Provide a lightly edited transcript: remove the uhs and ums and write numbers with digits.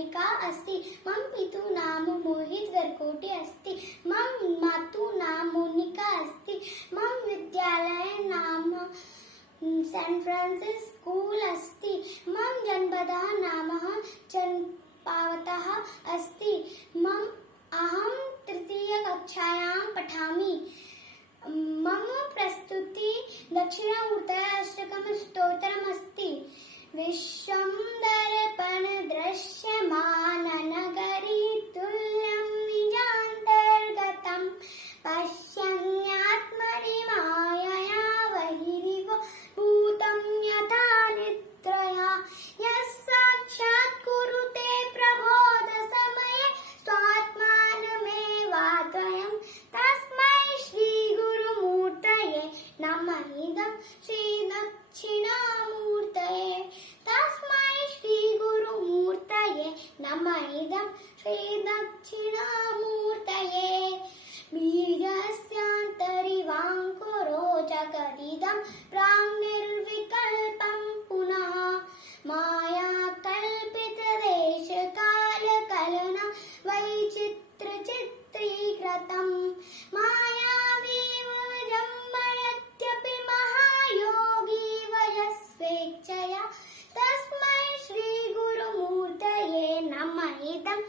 मोनिका अस्ति। मम पितुः नाम मोहित गरकोटे अस्ति। मम मातुः नाम मोनिका अस्ति। मम विद्यालय नाम सेंट फ्रांसिस स्कूल अस्ति। मम जनपदः नाम चंपावतः अस्ति। अहं तृतीयकक्षायां पठामि। मम प्रस्तुति दक्षिणामूर्तये अष्टकं स्तोत्रमस्ति। विश्वं दर्पण दृश्यमाननगरी तुल्यं निजान्तर्गतं पश्यन्यात्मनि मायया बहिरिव भूतं यथा निद्रया। यः साक्षात् कुरुते प्रबोधसमये स्वात्मानमेवाद्वयं तस्मै श्रीगुरुमूर्तये नमः। इदं श्रीदक्षिणामूर्तये तस्मै श्रीगुरुमूर्तये नमः। इदं श्रीदक्षिणामूर्तये। बीजस्यान्तरिवाङ्कुरो जगदिदं प्राङ्निर्विकल्पं पुनः मायाकल्पितदेशकालकलना वैचित्र्यचित्रीकृतम्। मायावीवजम्मयत्यपि महायोगी वयस्वेच्छया तस्मै श्रीगुरुमूर्तये नमः। इदं